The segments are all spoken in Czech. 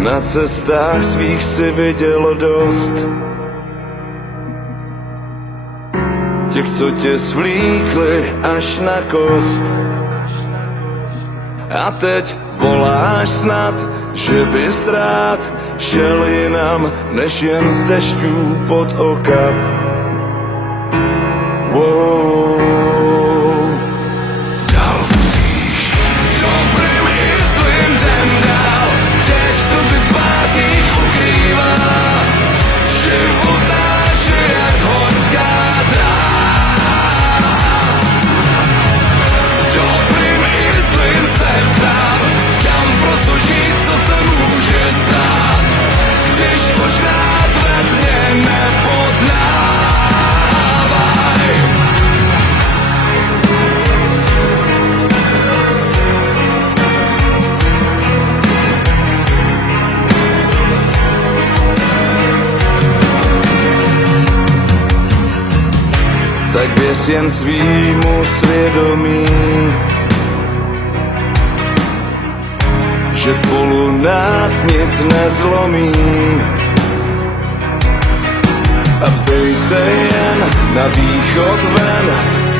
Na cestách svých si vidělo dost těch, co tě svlíkli až na kost. A teď voláš snad, že bys rád šel jinam, než jen z dešťů pod okap. Wow. Dal musíš dobrým i zlým jdem dál, jdeš, co si v tvářích ukrývá. Život náš je jak horská dráha. Dobrým i zlým se ptám, kam pro co žít, co se může stát, když možná svět mě nepozná. Tak věř jen svýmu svědomí, že spolu nás nic nezlomí. A ptej se jen na východ ven,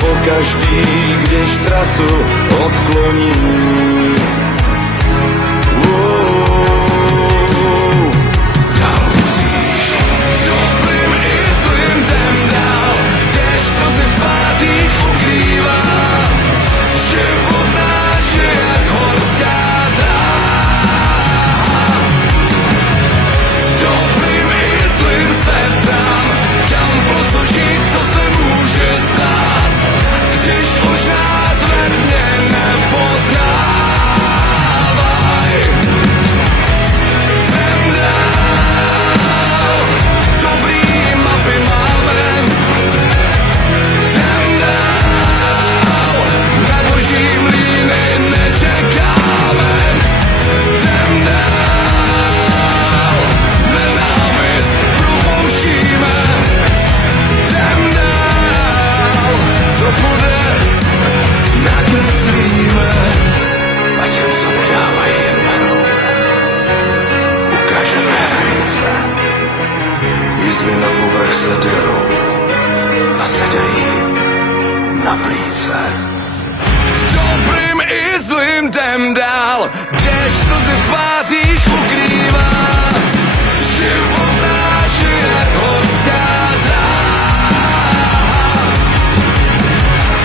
pokaždý, když trasu odkloní. na plíce. S dobrým i zlým jdem dál, déšť slzy v tvářích ukrývá. Život náš je horská dráha.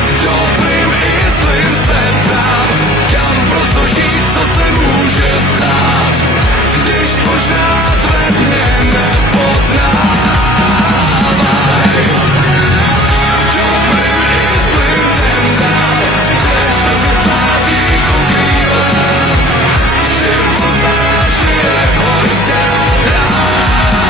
S dobrým i zlým se ptám, kam proto žít, co se může stát, když možná svět mě nepoznávaj. S dobrým i zlým jdem dál, déšť slzy v tvářích ukrývá. Život náš je horská dráha.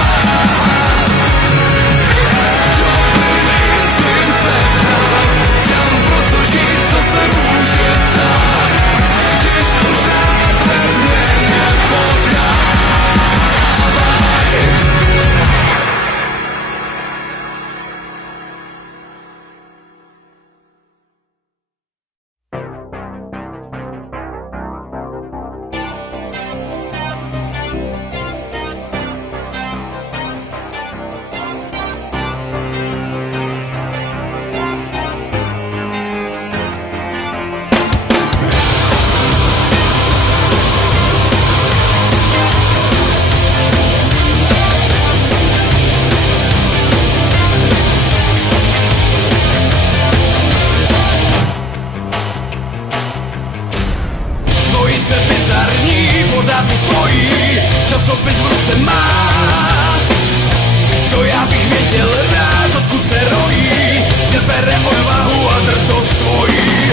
S dobrým i zlým se ptám, kam proto žít, co se může stát, když možná svět mě nepoznávaj. Dvojice bizarní, pořád ty svojí, časopis v ruce má. To já bych věděl rád, odkud se rojí, kde bere odvahu a drzost svojí.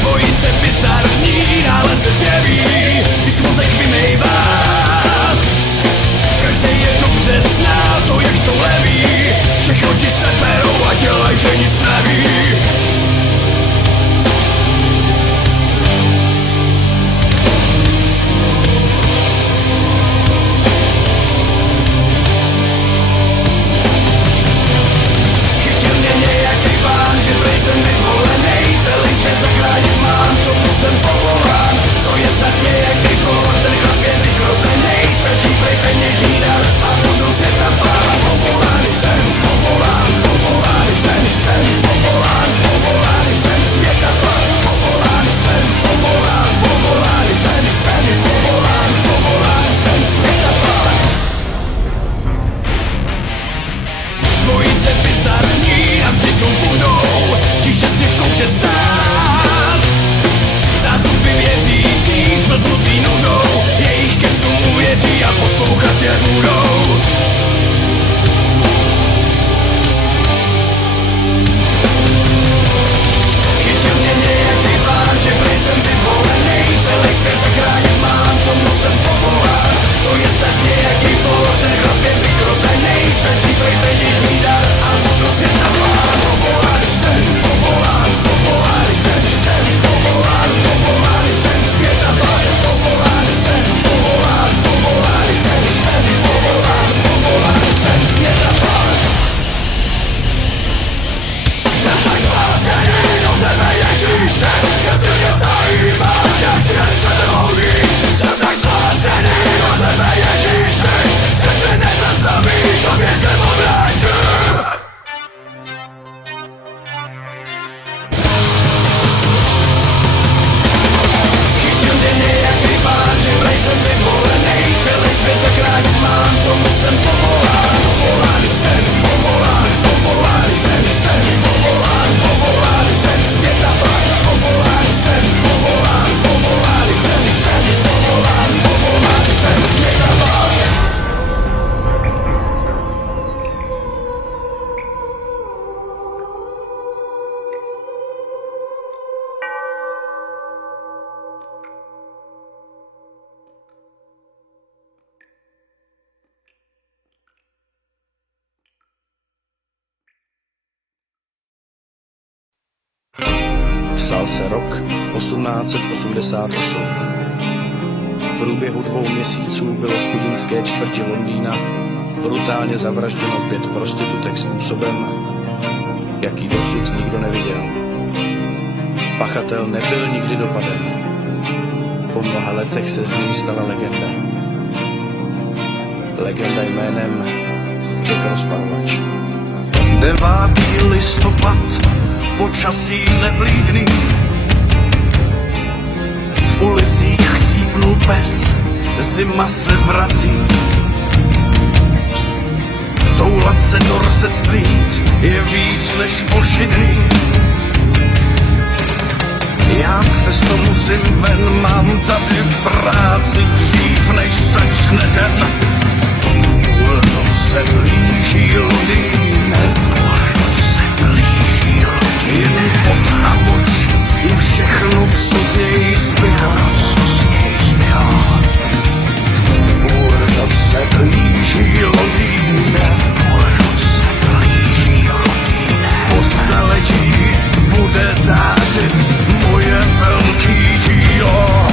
Dvojice bizarní, náhle se zjeví, když mozek vymejvá. Každý je dobře zná to, jak jsou leví, všechno ti seberou a dělaj, že nic neví. Chytil mě nějaký pán, že prej jsem vyvolenej, celý svět zachránit mám, tomu jsem povolán. To je snad nějaký kor, ten chlap je vykropenej, stačí prej peněžní dar a budu světa pán. Povolán jsem, povolán, povolán jsem, povolán, povolán jsem světa pán. Povolán jsem, povolán, povolán jsem, povolán, povolán jsem světa pán. Dvojice bizarní navždy tu budou, tiše si v koutě stát. Zástupy věřící zmlknutý nudou, jejich kecům uvěří a poslouchat je budou. Chytil mě nějaký pán, že prej jsem vyvolenej, celý svět zachránit mám, tomu jsem povolán. To je snad nějaký por, ten chlap je vykropenej, stačí prej peněžní dar a budu světa pán. Povolán jsem, povolán, povolán jsem, povolán, povolán jsem světa pán. Povolán jsem, povolán, povolán jsem, povolán, povolán jsem světa pán. Jsem tak spásený do tebe, Ježíše, já tě nezajímáš, já chci jen se tvojí. Jsem tak spásený do tebe, Ježíše, svět mě nezastaví, tobě se obrátím. Chytil mě nějaký pán, že prej jsem vyvolenej, celý svět zachránit mám, tomu jsem povolán. Povolán jsem, povolán, povolán jsem, povolán, povolán jsem světa pán. Povolán jsem, povolán, povolán jsem, povolán, povolán jsem světa pán. Psal se rok 1888. V průběhu 2 měsíců bylo v chudinské čtvrti Londýna brutálně zavražděno 5 prostitutek způsobem, jaký dosud nikdo neviděl. Pachatel nebyl nikdy dopaden. Po mnoha letech se z ní stala legenda. Legenda jménem Jack Rozpalovač. 9. listopad, počasí nevlídný. V ulicích chcípnul pes, zima se vrací. Toulat se do rozeclít je víc než ošidný. Já přesto musím ven, mám tady práci dřív než začne den. Půlnoc se blíží Londýn, jen pot a moč je všechno, co z něj zbylo. Půlnoc se blíží Londýn, po zaletí bude zářit moje velký dílo.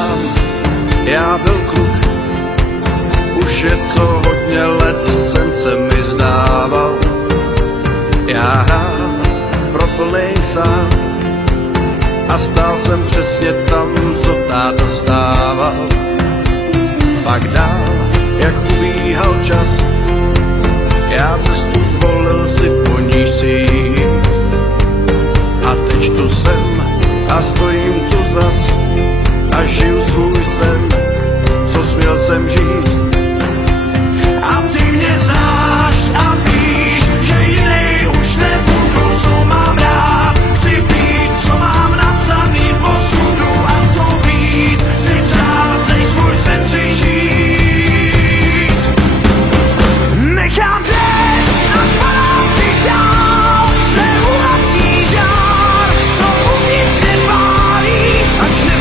sám, já byl kluk. Už je to hodně let, sen se mi zdával. Já hrál pro plnej sám a stál jsem přesně tam, co táta stával. Pak dál, jak ubíhal čas, já cestu zvolil si, po níž si jít. A teď tu jsem a stojím tu zas a žiju svůj sen, co směl jsem žít. A ty mě znáš a víš, že jiný už nebudu, co mám rád. Chci být, co mám napsaný v osudu a co víc si přát, než svůj sen si žít. Nechám déšť a padám si dál, neuhasí žár, co uvnitř mě pálí, ať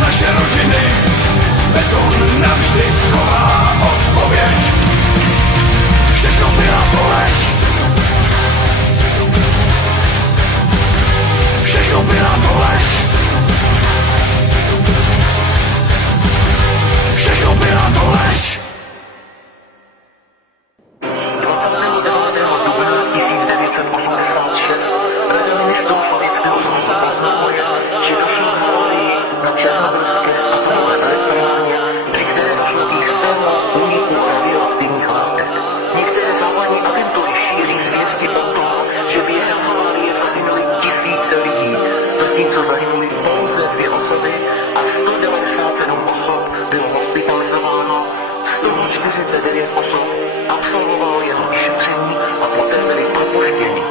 naše rodiny. Beton navždy schová odpověď. Všechno byla to lež. Všechno byla to lež. Všechno byla to lež. 29. dubna 1986 Rada ministrů Sovětského svazu oznamuje, že došlo k havárii na Černobylské atomové elektrárně, při které došlo k jistému úniku radioaktivních látek. Některé západní agentury šíří zvěsti o tom, že během havárie zahynuli tisíce lidí, zatímco zahynuli pouze 2 osoby a 197 osob bylo hospitalizováno, z toho 49 osob absolvovalo jeho vyšetření a poté byli propuštěni.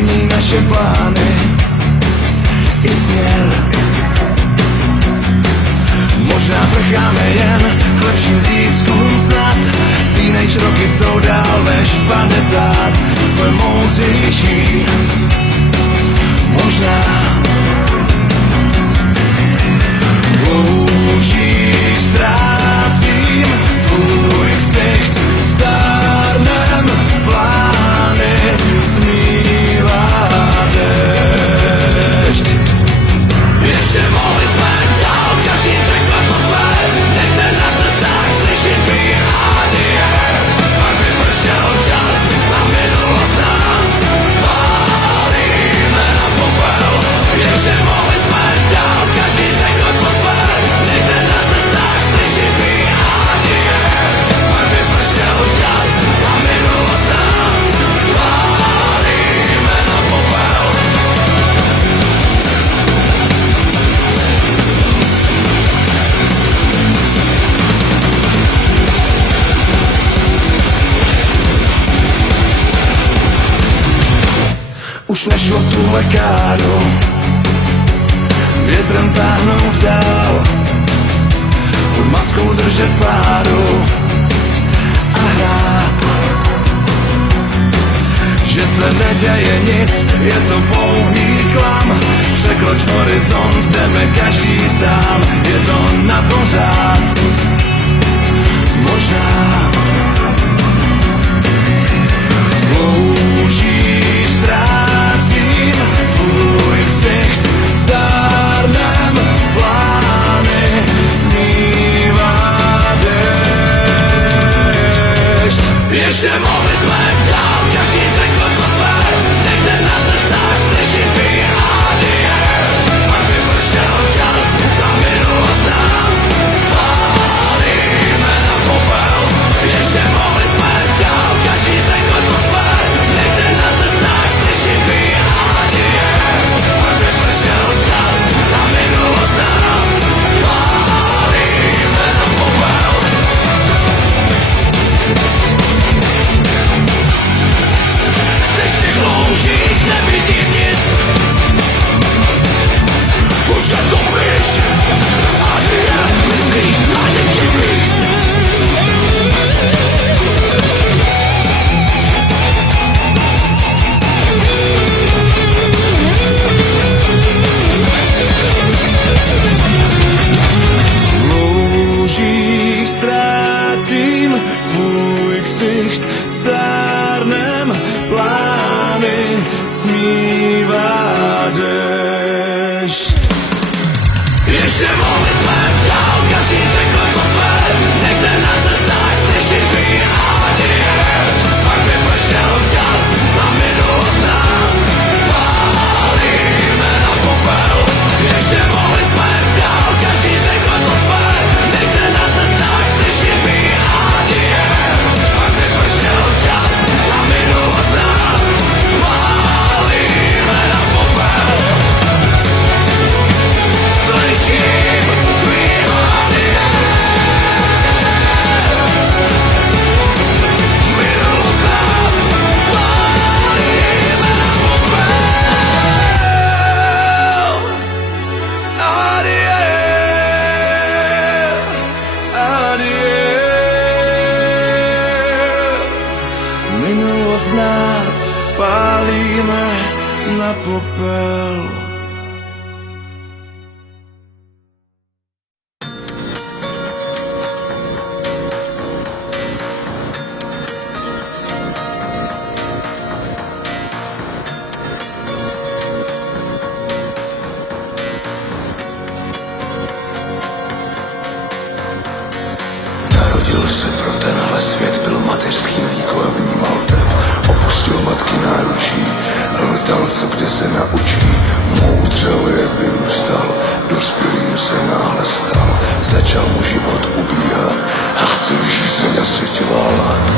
mění naše plány i směr. Možná prcháme jen k lepším zítřkům snad. Teenage roky jsou dál než 50. Jsme moudřejší, možná. Louží ztrácím tvůj ksicht, stárnem plány smívá déšť. Ještě mohli jsme dál, každý řekl to své, nechte na cestách slyšet výhádie. Pak vypršel čas a minulost nás pálíme na popel. Ještě mohli jsme dál, každý řekl to své, nechte na cestách slyšet výhádie. Pak vypršel čas a minulost nás pálíme na popel. Už nešlo tuhle káru větrem táhnout dál, pod maskou držet páru a hrát. Že se neděje nic, je to pouhý klam. Překroč horizont, jdeme každý sám, je to na pořád. Možná louží ztrácím tvůj ksicht, stárnem plány smívá déšť. Ještě mohli jsme dál, každý řekl to své, nechte na cestách slyšet výhádie. Pak vypršel čas a minulost nás pálíme na popel. Ještě mohli jsme dál, každý řekl to své, nechte na cestách slyšet výhádie. Pak vypršel čas a minulost nás pálíme na popel. Teď z těch loužích nevidím nic, už netopíš, a ty jen myslíš na někým víc. V loužích ztrácím tvůj ksicht, stárnem plány smívá déšť. Ještě mohli jsme dál, každý řekl to své, nechte na cestách slyšet výhádie. Pak vypršel čas a minulost nás pálíme na popel. Ještě mohli jsme dál, každý řekl to své, nechte na cestách slyšet výhádie. Pak vypršel čas a minulost nás pálíme na popel. Slyším výhádie. Minulost nás pálíme na popel. Adie, adie. Minulost nás pálíme na popel. Narodil se pro tenhle svět, byl mateřským mlíko a vnímal tep. Opustil matky náručí, hltal, co kde se naučí. Moudřel, jak vyrůstal, dospělým se náhle stal. Začal mu život ubíhat, hasil žízeň a světila hlad.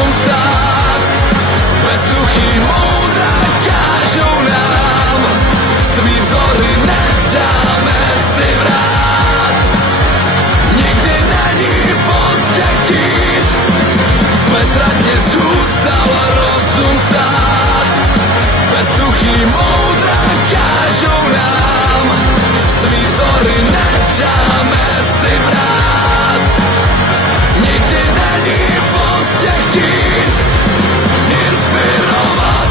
rozum stát. Bezduchý moudra kážou nám, svý vzory nedáme si vrát. Nikdy není pozdě chtít, bezradně zůstal rozum stát. Bezduchý moudra kážou nám, svý vzory nedáme si vrát. Nikdy není pozdě chtít inspirovat.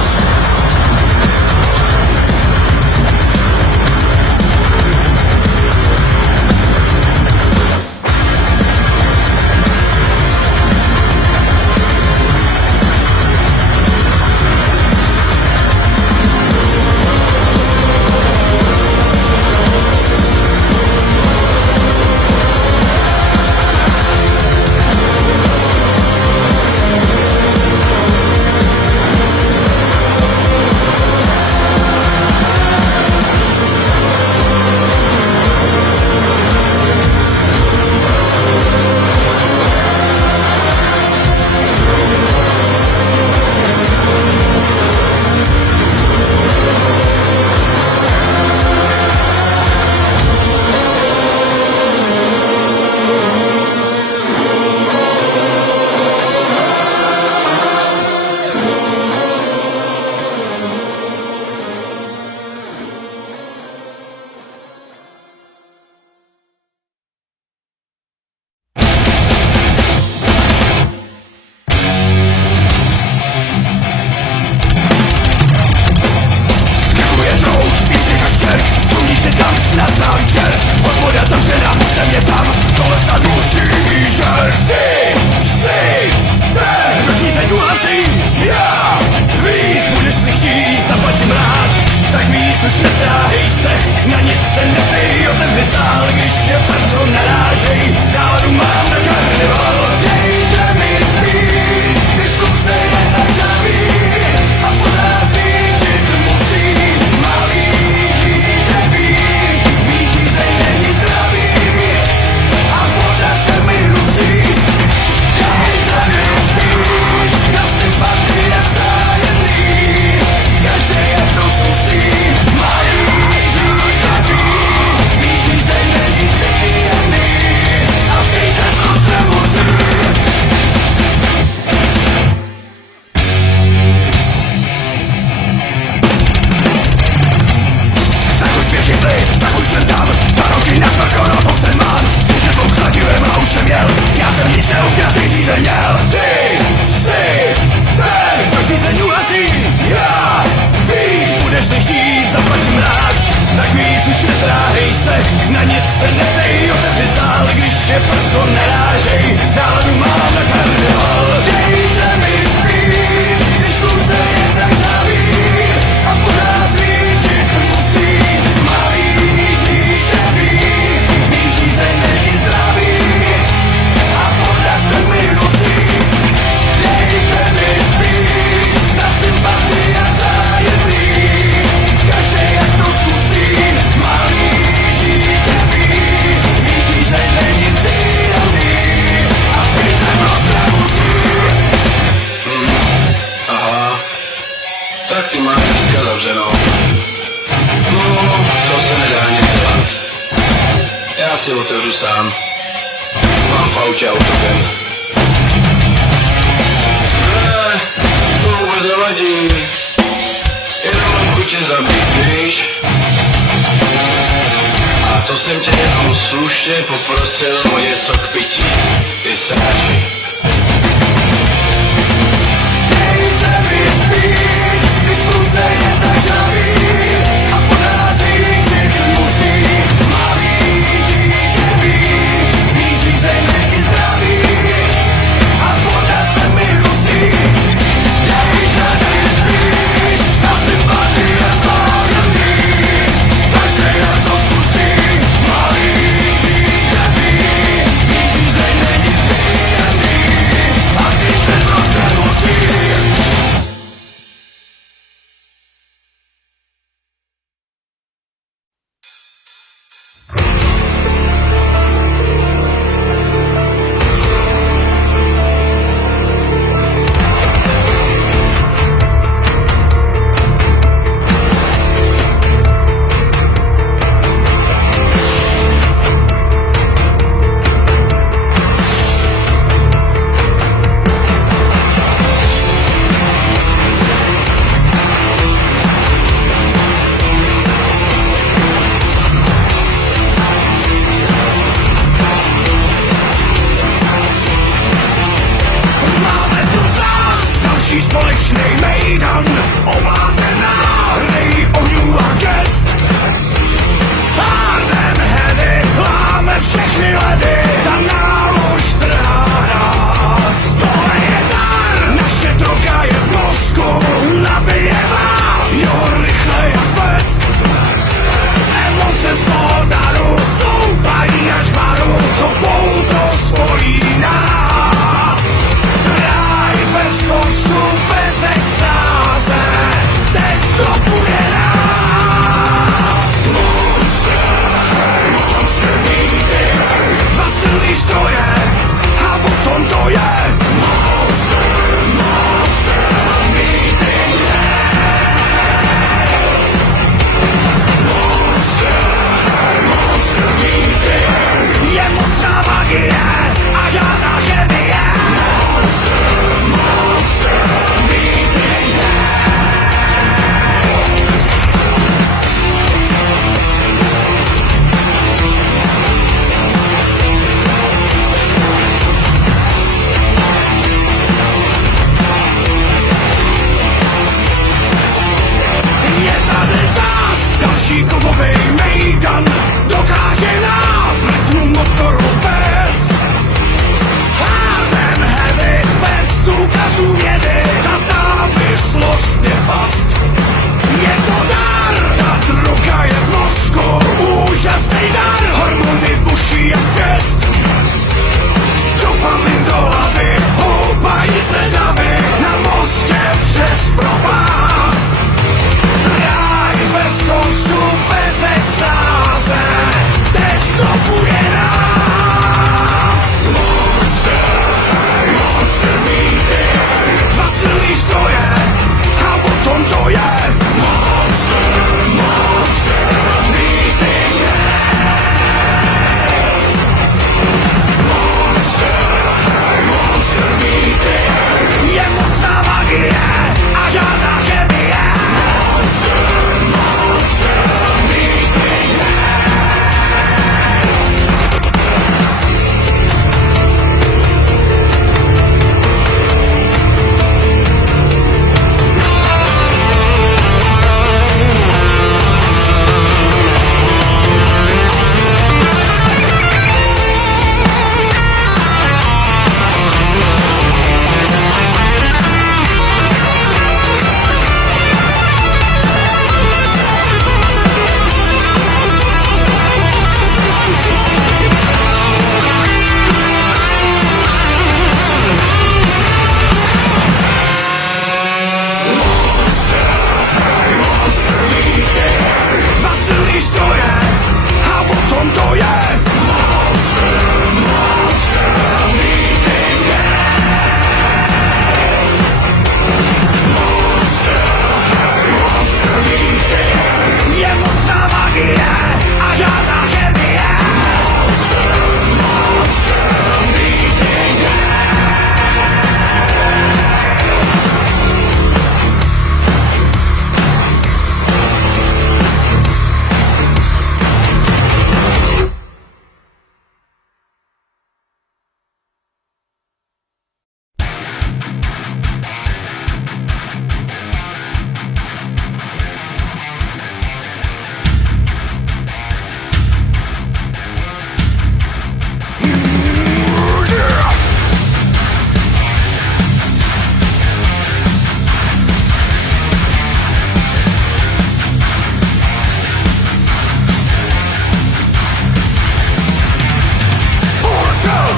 si otevřu sám. Mám v autě autopen. Ne, to vůbec nevadí. Jenom mám chutě zabít, víš? A to jsem tě jenom slušně poprosil o něco k pití. Ty sáči. Dejte mi pít, když slunce je tak žavý a podází žít musí. Malý dítě ví, mý řízeně i zdraví a voda se mi dusí. Dejte mi pít, na sympatii a zájemný, takže já to zkusím. Malý dítě ví, mý řízeně i příjemný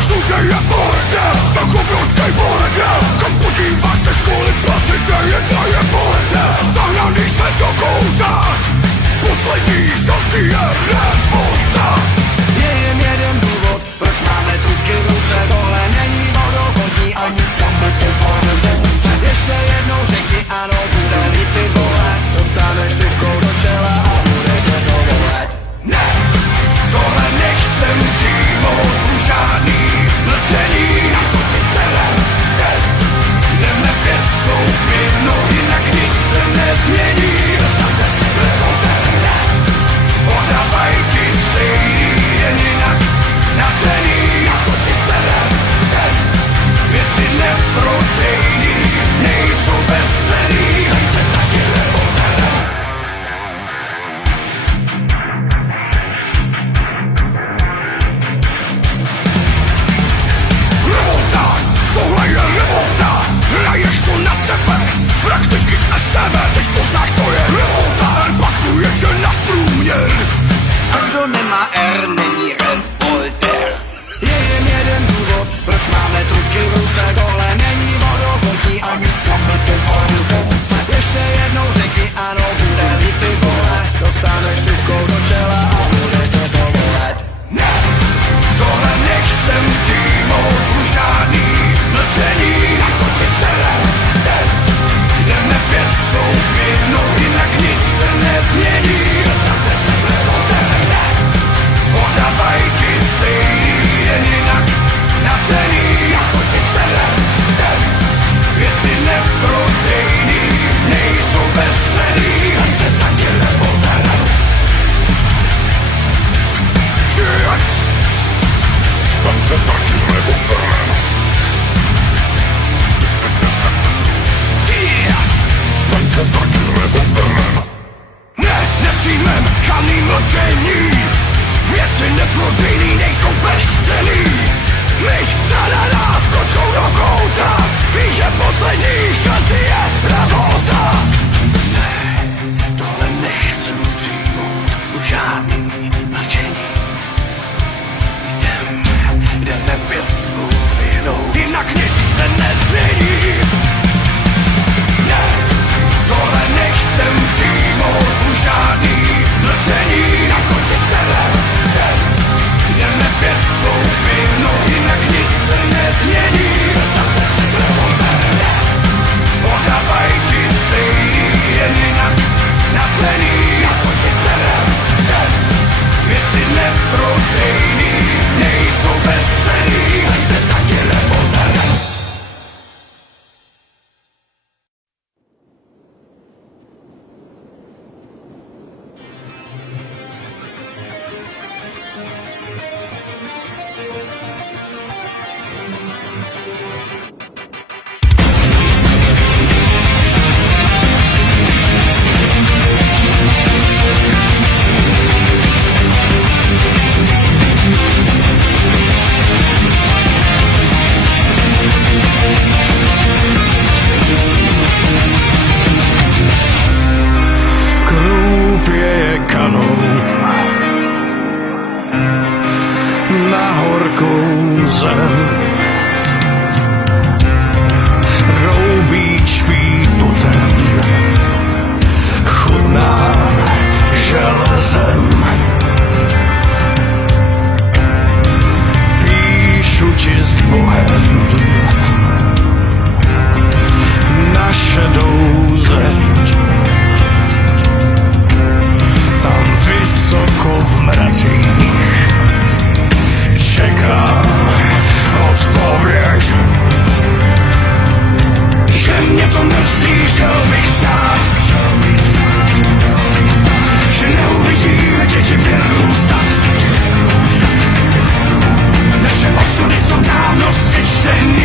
Všude je bordel, tak obrovskej bordel. Kam podíváš se školy platy, kde je bordel. Zahnaný jsme do kouta, poslední šanci je revolta. Je jen jeden důvod, proč máme truky v ruce. Tohle není vodovodní ani samotovárné vůdce. Ještě jednou řekni ano, bude-li ty vole. Dostaneš typkou do čela a bude tě to bolet. Ne, tohle nechcem přijmout, už žádný mlčení. Jako ty serem, teď jdeme pěstou firmou, jinak nic se nezmění. Sestavte se s revolterem, ne, pořád bajky stejný, jen jinak nadřený. Jako ty serem, teď věci neprodejný, nejsou bezcenný. Ať se taky revolterem. Revolta, tohle je revolta. Hraješ to na sebe, praktiky a sebe. Teď poznáš, co je revolta. R pasuje tě na průměr. A kdo nemá R, není revolter. Je jen jeden důvod, proč máme truky v ruce. Tohle není vodovodní ani samotovárný vůdce. Ještě jednou řekni ano, bude-li ty vole. Dostaneš typkou do čela a bude tě to bolet. Ne, tohle nechcem přijmout, už žádný mlčení. Jako ty serem, teď jdeme pěstou firmou, jinak nic se nezmění. Sestavte se s revolterem, ne, pořád bajky stejný, jen jinak nadřený. Jako ty serem, teď věci neprodejný, nejsou bezcenný. Ať se taky revolterem. Žijek, staň se taky revolterem. Staň se taky revolterem. Ne, nepřijmem žádný mlčení. Věci neprodejný, nejsou bezcenný. Myš zadaná, kočkou do kouta. Víš, že poslední šanci je revolta. Ne, tohle nechcem přijmout, už žádný mlčení. Jdeme pěstou stejnou, jinak nic se nezmění. Ne, tohle nechcem přijmout, už žádný mlčení. Jako ty serem, teď jdeme pěstou firmou, jinak nic se nezmění. Sestavte se s revolterem, ne, pořád bajky stejný, jen jinak nadřený. Jako ty serem, teď věci neprodejný, nejsou bezcenný. Ať se taky revolterem. Krůpěje kanon na horkou zem. Roubíč špí potem, chutná železem. Píšu ti s Bohem na šedou zeď. Tam vysoko v mracích čekám odpověď. Že mě to mrzí, chtěl bych ptát, že neuvidíme děti vyrůstat. Naše osudy jsou dávno sečtený.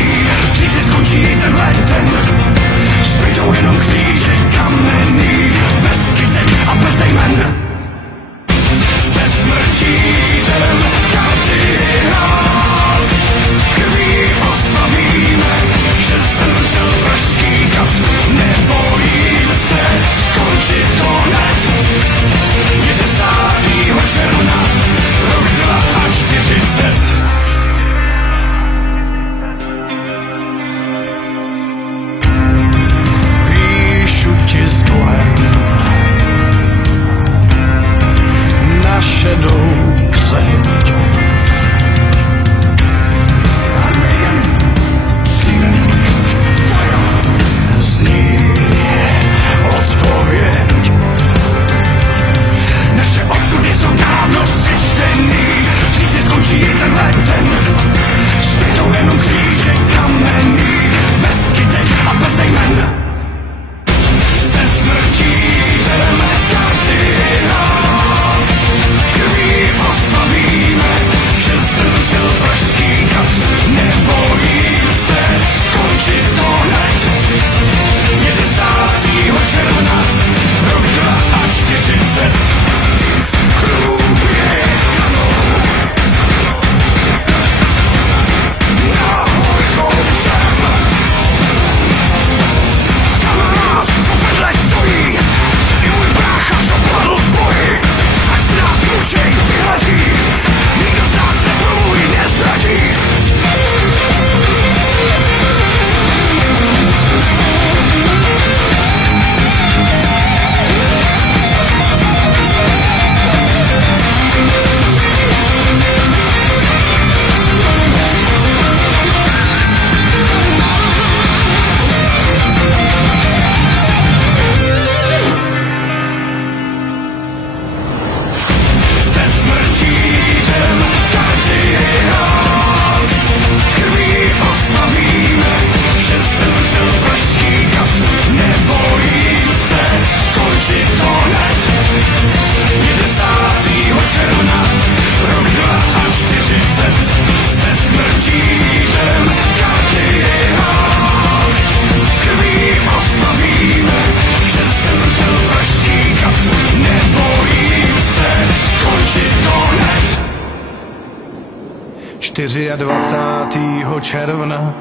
24. června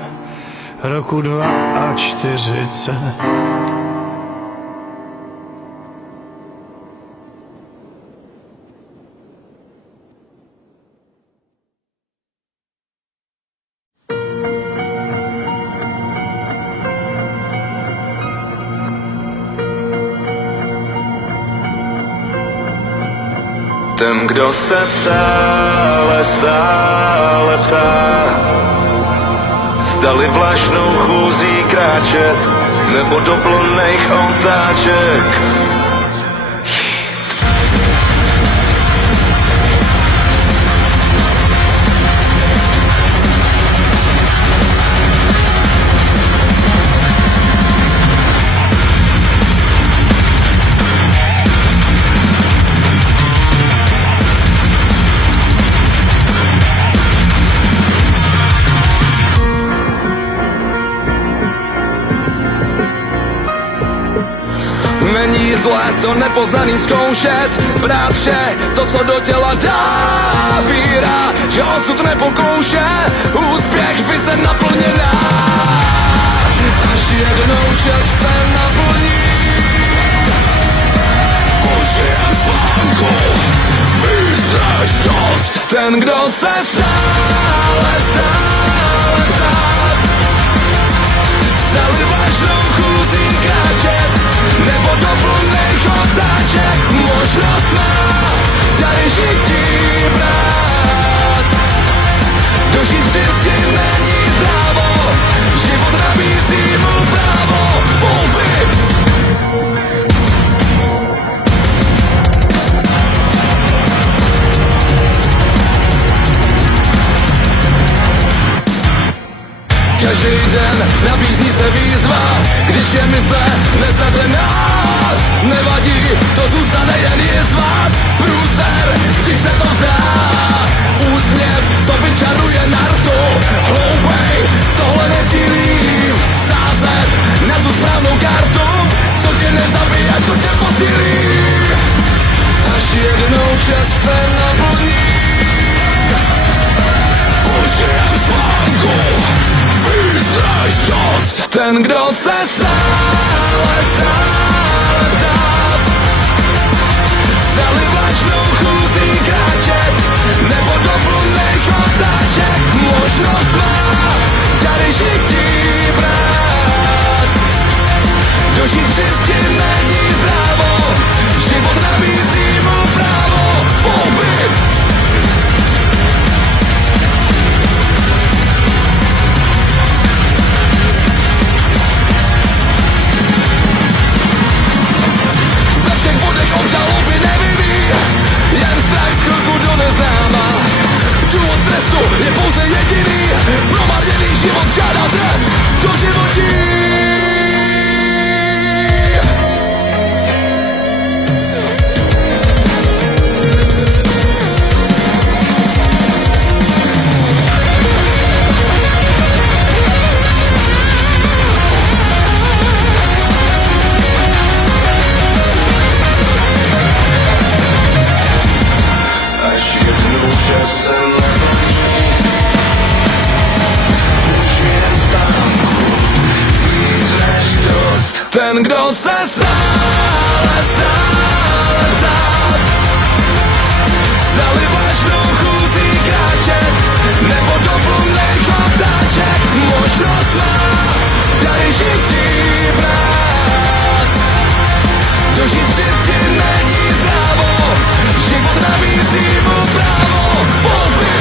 roku 42. Ten, kdo se stále ptá, zdali vlažnou chůzí kráčet, nebo do plných otáček. Není zlé to nepoznaný zkoušet, brát vše, to co do těla dá víra, že osud nepokouše, úspěch vize naplněná, až jednou čas se naplní. Už jen spánku, víc než dost. Ten, kdo se stále ptá, zdali vážnou chůzí kráčet, nebo do plných otáček. Možnost má dary žití brát, dožít čistě není zdravo, život nabízí mu právo volby. Každý den nabízí se výzva, když je mise nezdařená. Nevadí, to zůstane jen jizva, průser, když se to vzdá. Úsměv, to vyčaruje nartu, hloupej, tohle necílí. Sázet na tu správnou kartu, co tě nezabije, to tě posílí. Až jednou čas se naplní, už jen spánku, víc než dost. Ten, kdo se stále ptá, zdali vážnou chůzí kráčet, nebo do plných otáček. Možnost má dary žití brát, dožít čistě není zdravo, život nabízí mu právo volby. Obžaloby nevinný, jen strach z chvilku do neznáma. Důvod trestu je pouze jediný, promarněný život žádá trest do životí. Ten, kdo se stále ptá, zdali vážnou chůzí kráčet, nebo do plných otáček. Možnost má dary žití brát, dožít čistě není zdravo, život nabízí mu právo volby.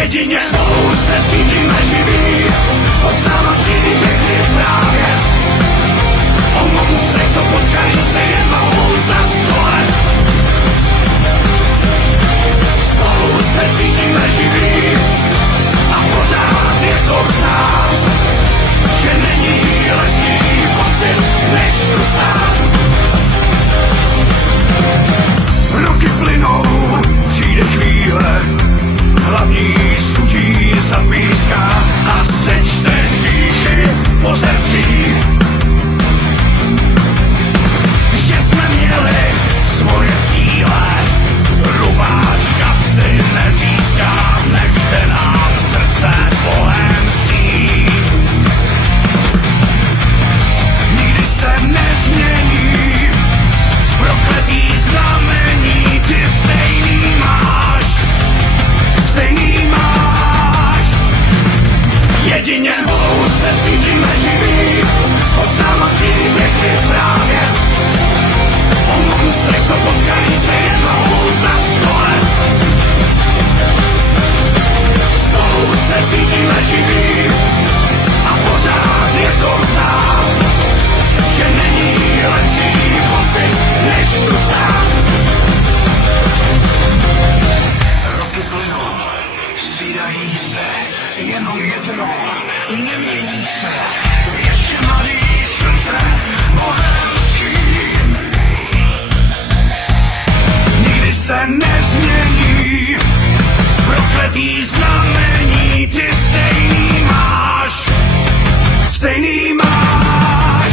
Jedině spolu se cítíme živí, odznávat příběhy právě o monstrech, co potkají se jednou za 100 let. Spolu se cítíme živí a pořád je to znát, že není lepší pocit, než tu stát. Roky plynou, přijde chvíle, hlavní sudí zapíská a sečte hříchy pozemský. Že jsme měli svoje cíle, rubáč kapsy nezíská, nechte nám srdce bohémský. Nikdy se nezmění, prokletý znamení, ty stejný máš. Jedině spolu se cítíme živí, odznávat příběhy právě o monstrech, co potkají se jednou za 100 let. Spolu se cítíme živí a pořád je to znát, že není lepší pocit, než tu stát. Roky plynou, střídají se, jenom jedno, nemění se. Ještě mladý srdce, bohémský. Nikdy se nezmění, prokletý znamení, ty stejný máš, stejný máš.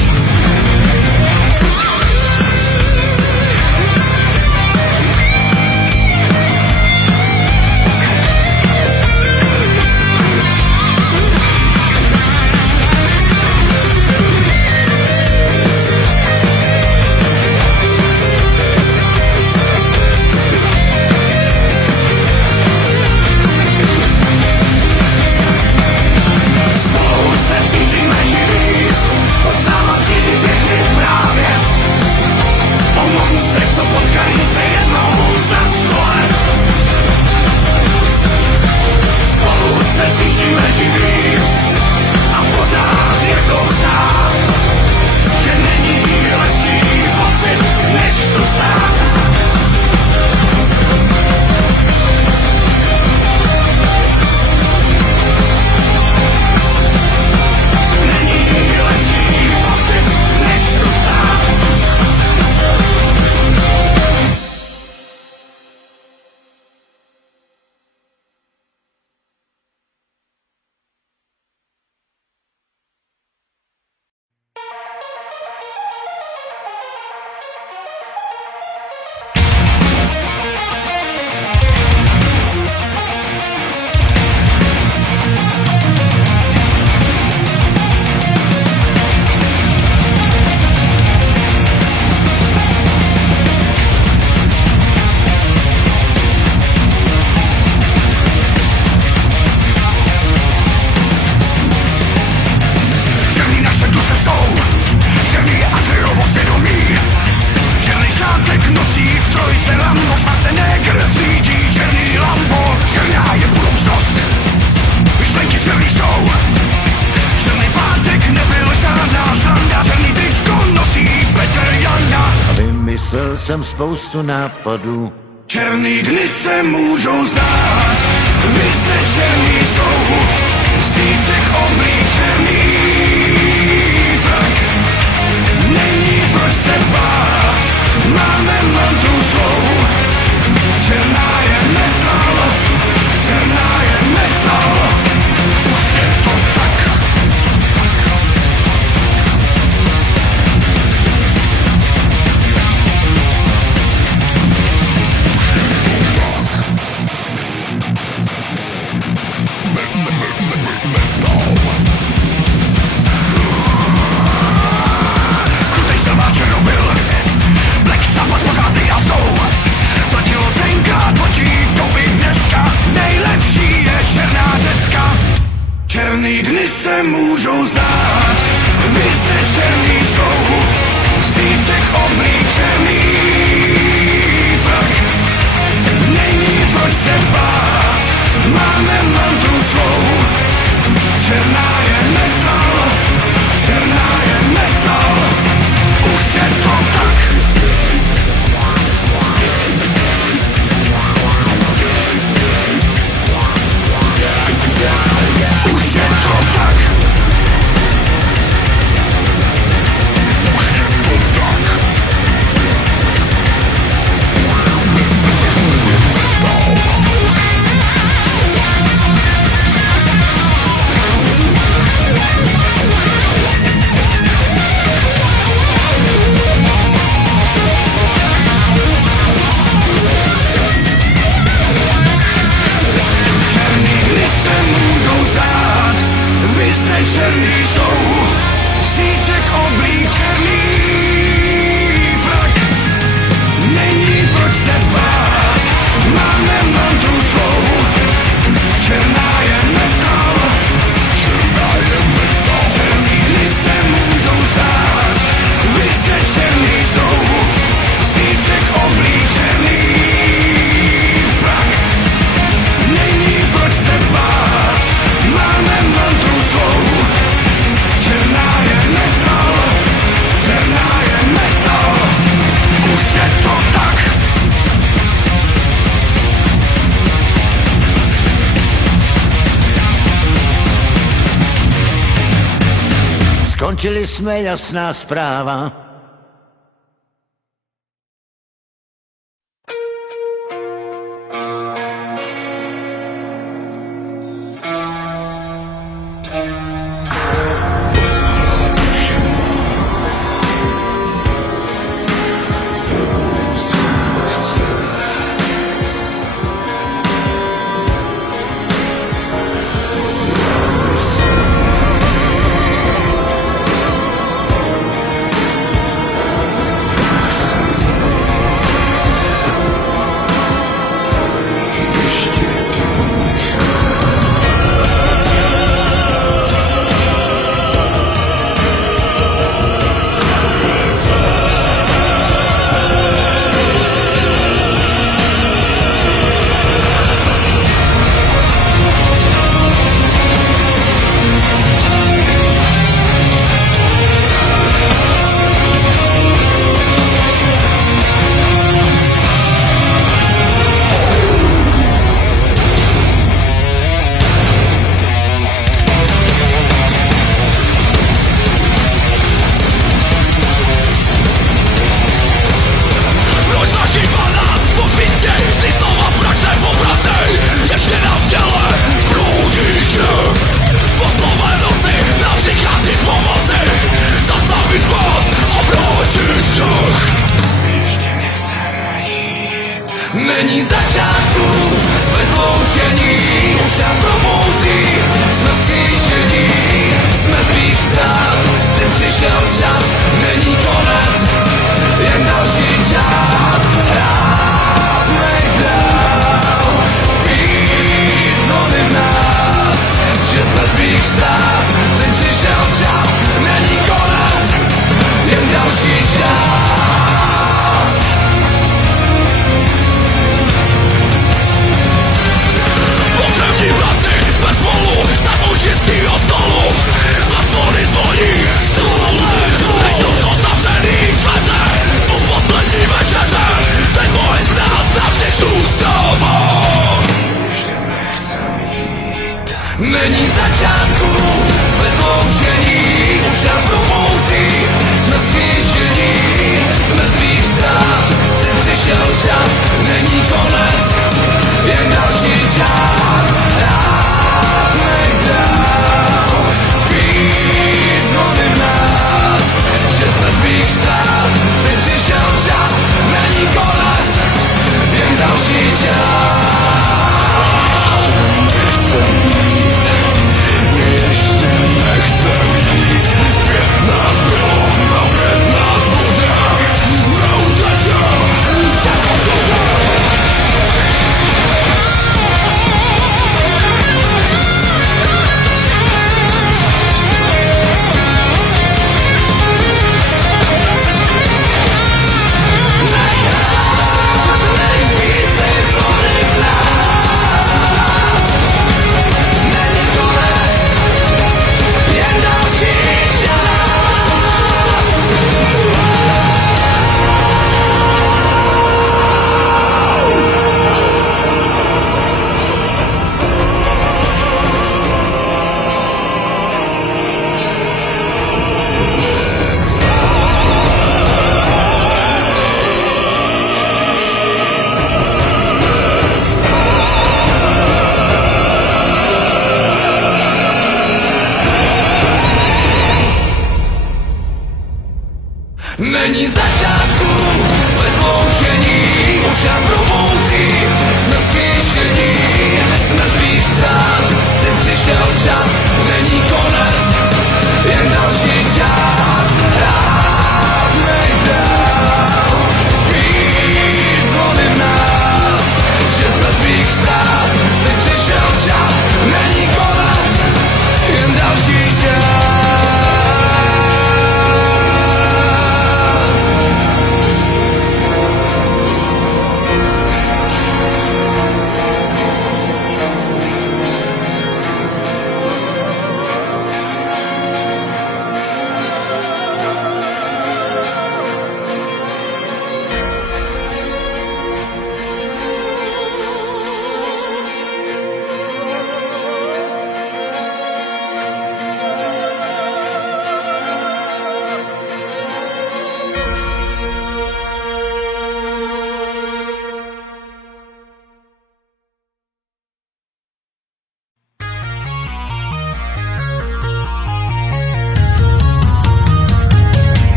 Jsem spoustu nápadů. Černý dny se můžou zdát, vysečený jsou, střícek oblíčený zrak. Není proč se bát, máme mantru svou. Černá je metal, černá je metal, už je to tak. Černý dny se můžou zdát, vysečený jsou, střícek oblíčený zrak. Není proč se bát, máme Skončili jsme, jasná zpráva. Není začátku bez loučení, už nás probouzí, jsme vzkříšení, jsme tvých stát, ty přišel čas, není konec, jen další čas, hrát dál, být zóny v nás, že jsme tvých stát, ty přišel čas, není konec, jen další čas. Jsme spolu, snad u čistýho stolu a zvony zvoní stole. Nejsou to zavřený dveře u poslední večeře, ten boj v nás navždy zůstává. Ještě nechcem jít. Není začátku bez loučení, už nás probouzí, jsme vzkříšení, jsme tvých stát, ty přišel čas, není konec, jen další čas.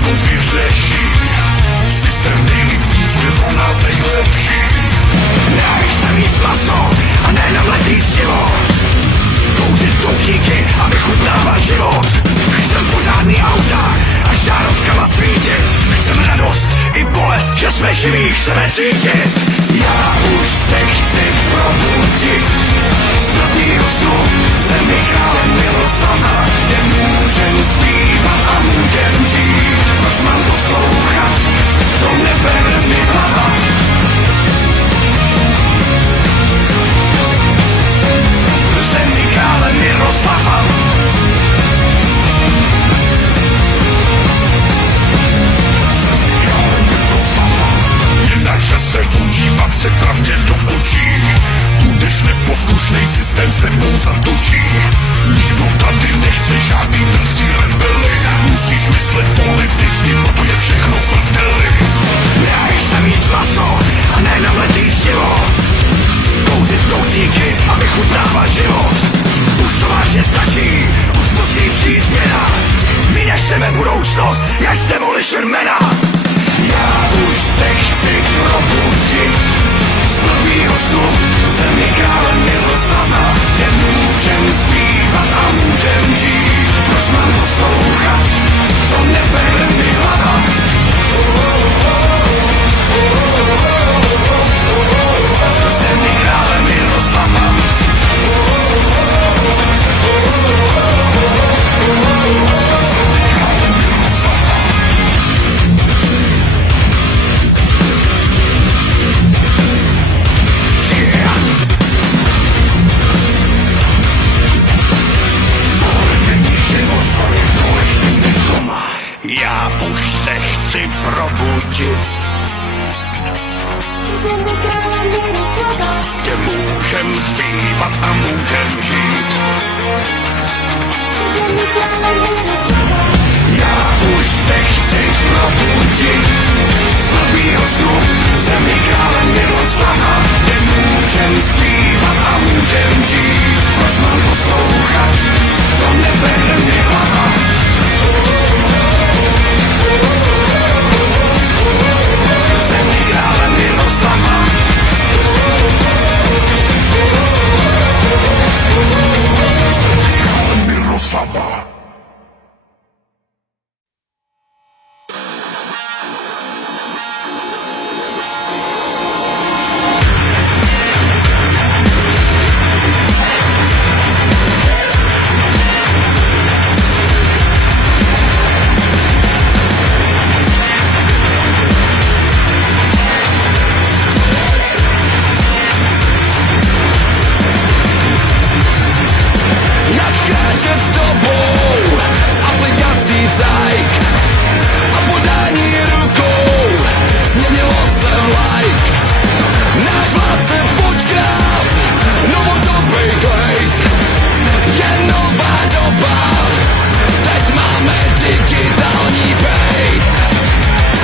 všechno vyřeší. Systém nejlíp víc, je pro nás nejlepší. Nechcem jíst maso a nenamletý stivo, kouřit doutníky a vychutnávat život. Chcem pořádný auta a žárovkama svítit. Chcem radost i bolest, že jsme živí, chceme cítit. Já už se chci probudit z blbýho snu v zemi krále Miroslava, kde můžem zpívat a můžem žít. Proč mám poslouchat, to nebere mi hlava. V zemi krále Miroslava. Na čase podívat se pravdě do očí. Budeš neposlušnej, systém s tebou zatočí. Nikdo tady nechce žádný drzí rebely. Musíš myslet politicky, proto je všechno v prdeli. Nechcem jíst maso a nenamletý stivo, kouřit doutníky a vychutnávat život. Už to vážně stačí, už musí přijít změna. My nechceme budoucnost, jak jste voli šermena. Já už se chci probudit z blbýho snu v zemi krále Miroslava, kde můžem zpívat a můžem žít. Proč mám poslouchat, to nebere mi hlava. V zemi krále Miroslava. Já už se chci probudit Zemi krále Miroslava, kde můžem zpívat a můžem žít. Zemi krále Miroslava, Já už se chci probudit z blbýho snu v zemi krále Miroslava, kde můžem zpívat a můžem žít. Proč mám poslouchat, to nebere mi hlava. V zemi krále Miroslava. V zemi krále Miroslava. Jak kráčet s tobou z aplikací Zajk a podání rukou změnilo se v like. Náš vlast se počkal, novodobý klejt. Je nová doba, teď máme digitální bejt.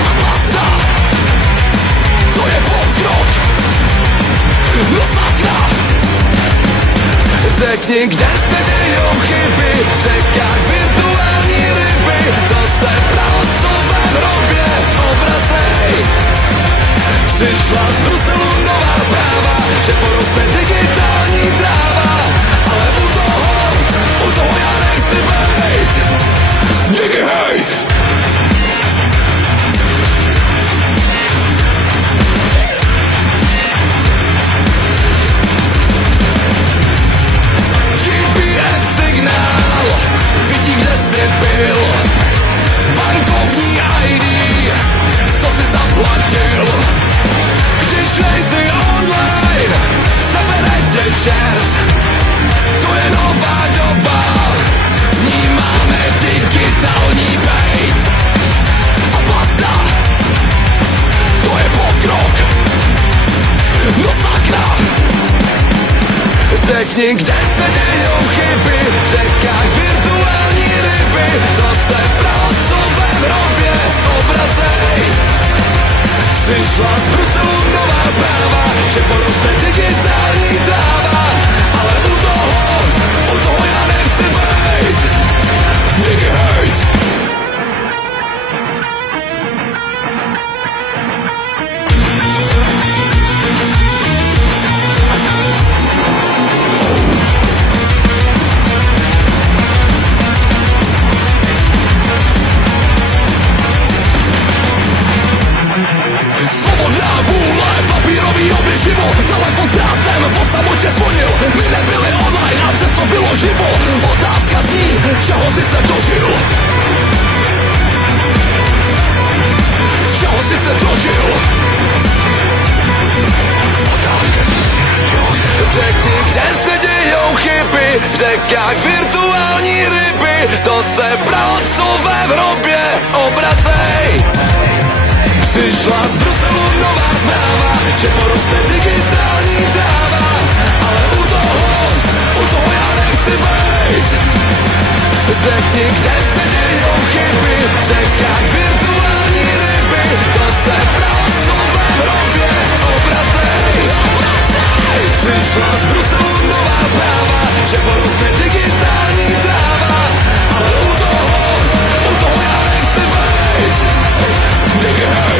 A basta, to je pokrok, no sakra. Řekni, kde se dějou chyby, v řekách virtuální ryby. To se práco v Evropě obracej. Přišla z Bruselu nová zpráva, že poroste digitální tráva. Ale u toho já nechci bejt. Díky hejt. GPS signál, vidí, kde jsi byl. Bankovní ID, co jsi zaplatil. Když nejsi online, sebere tě čert. To je nová doba, v ní máme digitální bejt. A basta, to je pokrok, no sakra. Řekni, kde se dějou chyby, v řekách virtuální ryby. To se práco v Evropě obracej. Přišla z Bruselu nová zpráva, že poroste digitální tráva. Ale u toho já nechci bejt. Díky hejt. že poroste digitální tráva, ale u toho já nechci být. Řekni, kde se dějou chyby, v řekách virtuální ryby, to se pravcové v hrobě obracej. Přišla z Bruselu nová zpráva, že poroste digitální tráva, ale u toho já nechci být. Digihate.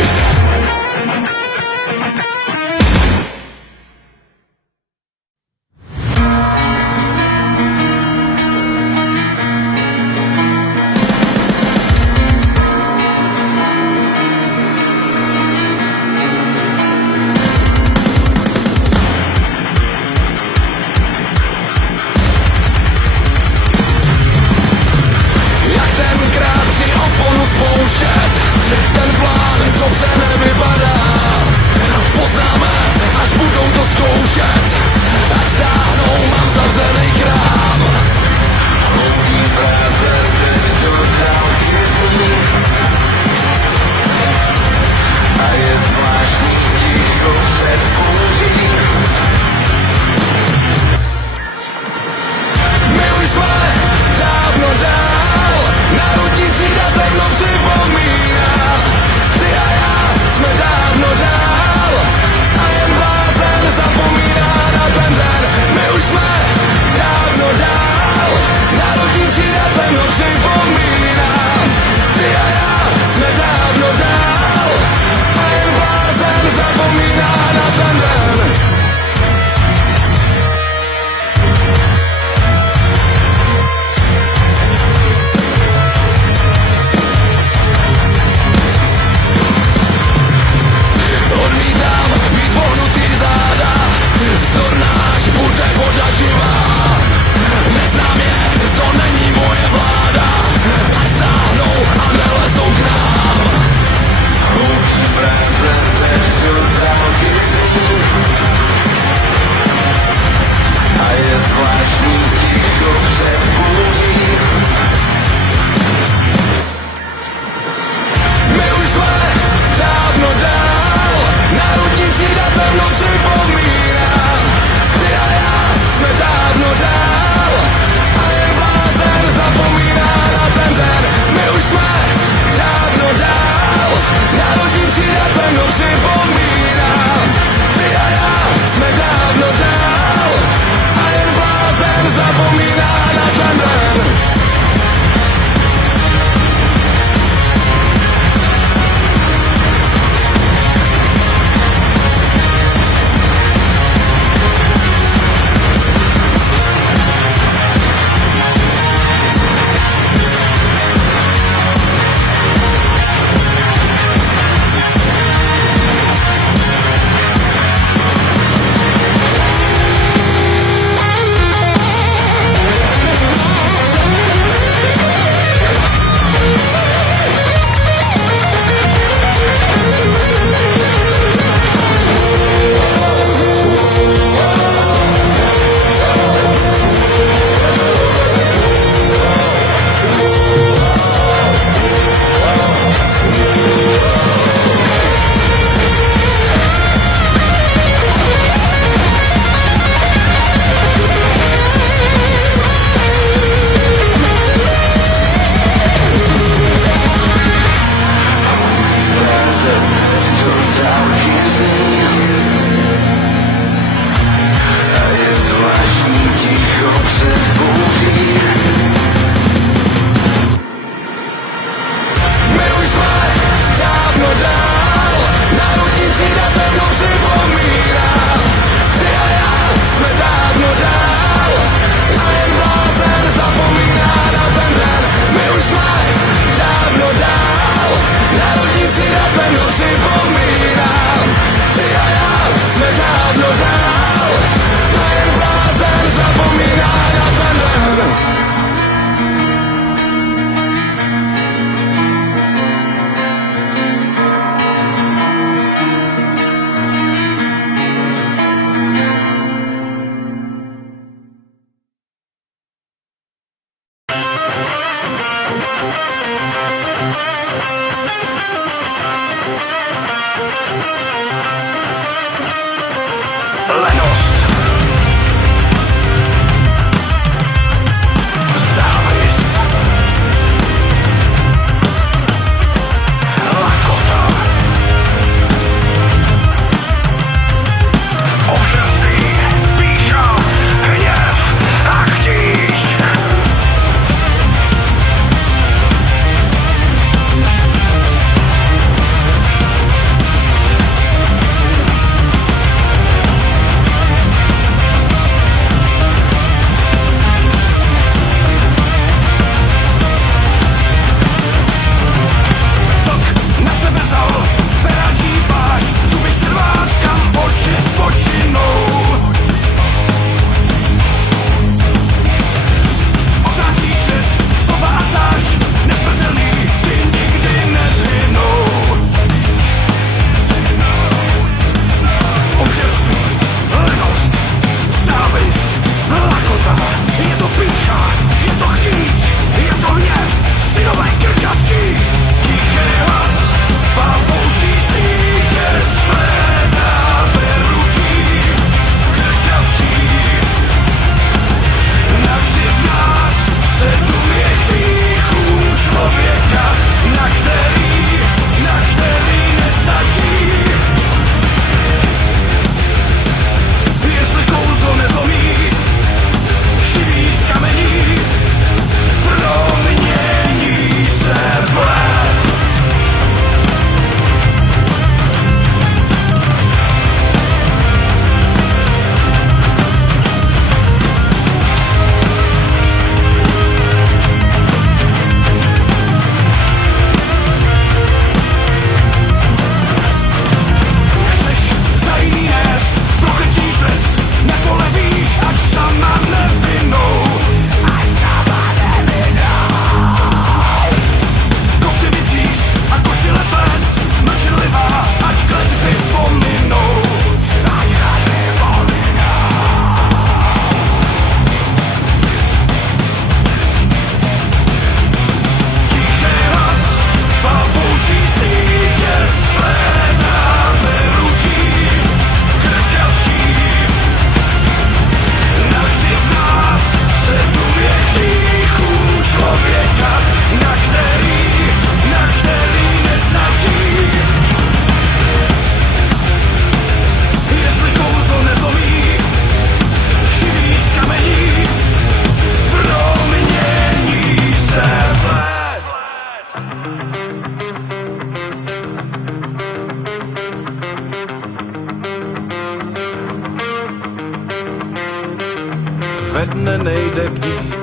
Ve dne nejde bdít,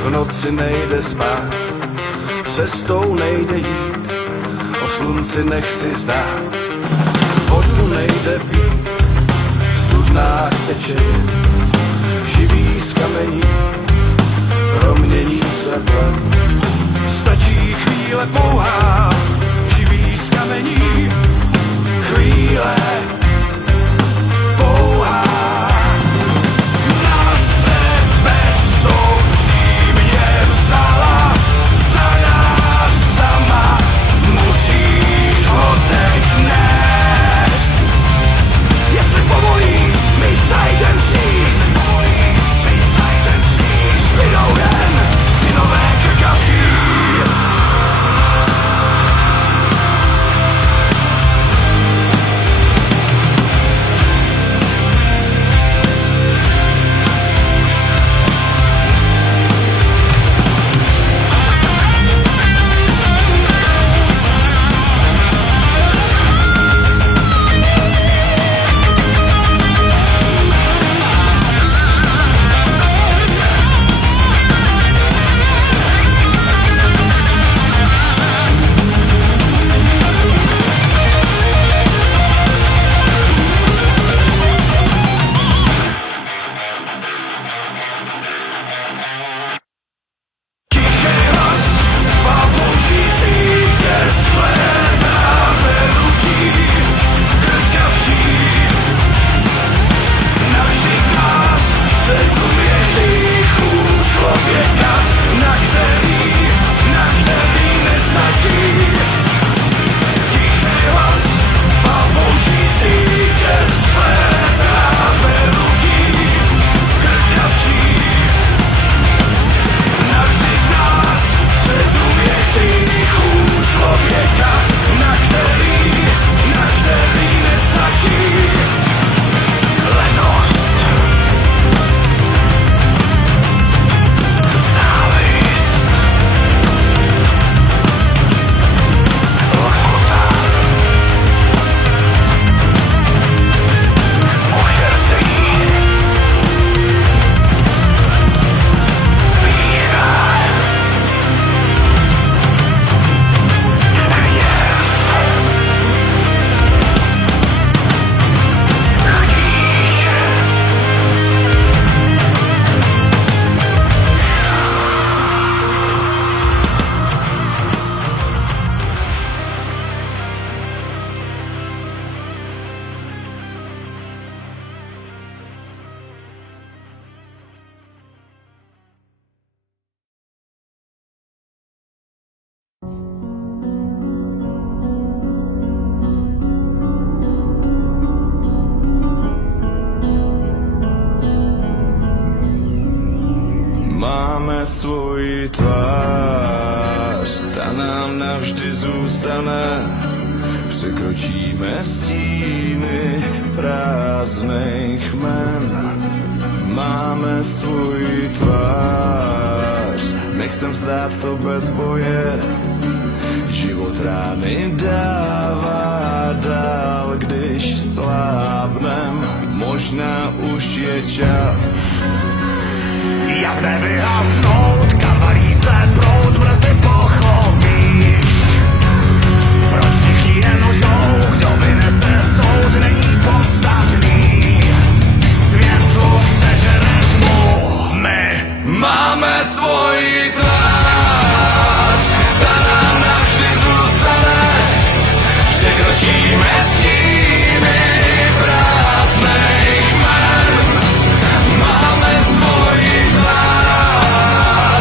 v noci nejde spát, cestou nejde jít, o slunci nechci zdát. Vodu nejde pít, v studnách teče jed, živý z kamení, promění se v led. Stačí chvíle pouhá, živý z kamení, chvíle pouhá. Na sebe přímě vzala, za nás sama, musíš ho teď nést. Jestli povolí, my zajdem vstříc, zbydou jen synové krkavčí. Máme svoji tvář, ta nám navždy zůstane. Překročíme stíny prázdných jmen. Máme svoji tvář, nechcem vzdát to bez boje. Život rány dává dál, když slábnem. Možná už je čas, jak nevyhasnout, kalvarí se proud brzy pochopíš. Proč všichni jen lžou, kdo vynese soud, není podstatný. Světlo sežere tmu. My máme svoji tvář, ta nám navždy zůstane. Překročíme stíny prázdných jmen. Máme svoji tvář,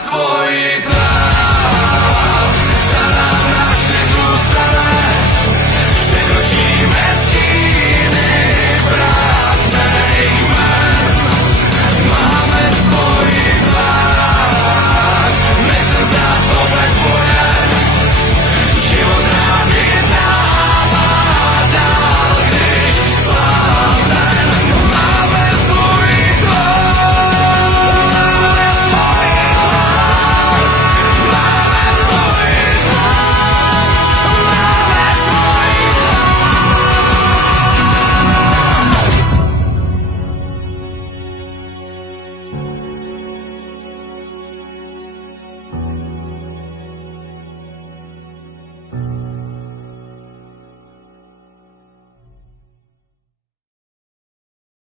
svoj tvář.